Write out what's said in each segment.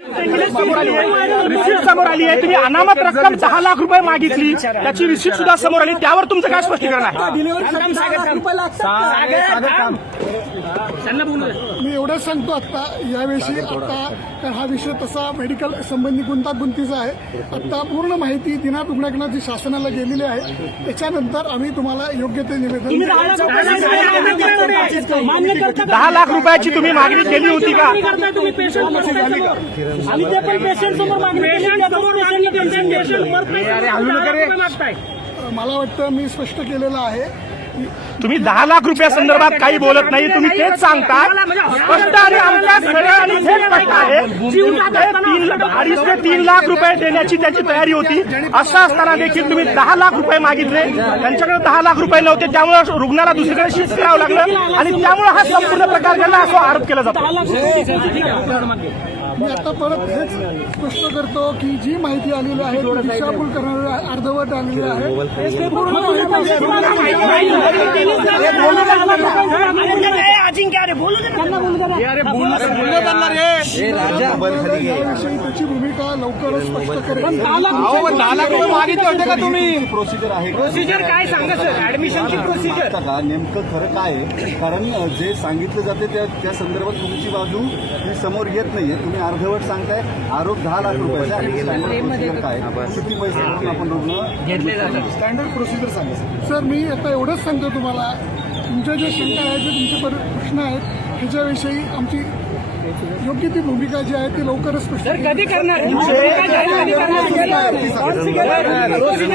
Receipt समोर आली आहे. तुम्ही अनामत रक्कम दहा लाख रुपये मागितली. त्याची रिसीट सुद्धा समोर आली. त्यावर तुमचं काय स्पष्टीकरण आहे? डिलिव्हरी मी एवढंच सांगतो आता याविषयी आता हा विषय तसा मेडिकल संबंधी गुंतागुंतीचा आहे. आता पूर्ण माहिती दिनात रुग्णालयात जी शासनाला गेलेली आहे. त्याच्यानंतर आम्ही तुम्हाला योग्य ते निवेदन? दहा लाख रुपयाची तुम्ही मागणी केली होती का? आणि ते पण पेशंट समोर. मला वाटतं मी स्पष्ट केलेलं आहे. तुम्ही दहा लाख रुपया संदर्भात काही बोलत नाही. तुम्ही तेच सांगता स्पष्ट आणि आमच्या आणि आहे. ते तीन लाख- अडीच ते तीन लाख रुपये देण्याची त्याची तयारी होती. असं असताना देखील तुम्ही दहा लाख रुपये मागितले. त्यांच्याकडे दहा लाख रुपये नव्हते. त्यामुळे रुग्णाला दुसरीकडे शिफ्ट करावं लागलं. आणि त्यामुळे हा संपूर्ण प्रकार घडला असा आरोप केला जातो. मी आता परत हेच स्पष्ट करतो की जी माहिती आलेली आहे ती दिशाभूल करणारी अर्धवट आलेली आहे. ते बोलू दे त्यांना बोलू दे भूमिका लवकरच स्पष्ट करेल. दहा लाख रुपये प्रोसिजर आहे. प्रोसिजर काय सांगा सर ऍडमिशनची प्रोसिजर आता का? नेमकं खरं काय आहे? कारण अ, जे सांगितलं जाते त्या त्या संदर्भात तुमची बाजू ही समोर येत नाहीये. तुम्ही अर्धवट सांगताय. आरोप दहा लाख रुपयाचा आणि स्टँडर्ड प्रोसिजर काय किती पैसे भरून आपण रुग्ण स्टँडर्ड प्रोसिजर सांगा. सर मी आता एवढंच सांगतो तुम्हाला. तुमच्या ज्या शंका आहेत जे तुमचे पर- प्रश्न आहेत ह्याच्याविषयी आमची योग्य ती भूमिका जी आहे ती लवकरच स्पष्ट सर कधी करणार?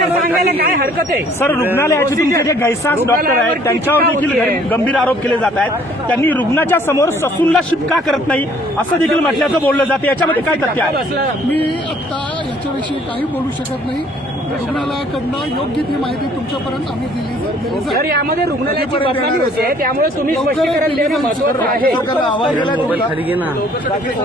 सांगायला काय हरकत आहे? सर रुग्णालयाचे तुमचे जे गैसास डॉक्टर आहेत त्यांच्यावर देखील गंभीर आरोप केले जात आहेत. त्यांनी रुग्णाच्या समोर ससूनला शिफ्ट का करत नाही असं देखील म्हटल्याचं बोललं जाते. याच्यामध्ये काय तथ्य आहे? मी आता याच्याविषयी काही बोलू शकत नाही. रुग्णालयाकडनं योग्य ती माहिती तुमच्यापर्यंत आम्ही दिली सर यामध्ये रुग्णालयाची बदनामी होते त्यामुळे तुम्ही स्पष्टीकरण देणं महत्वाचं आहे. लवकरच आवाज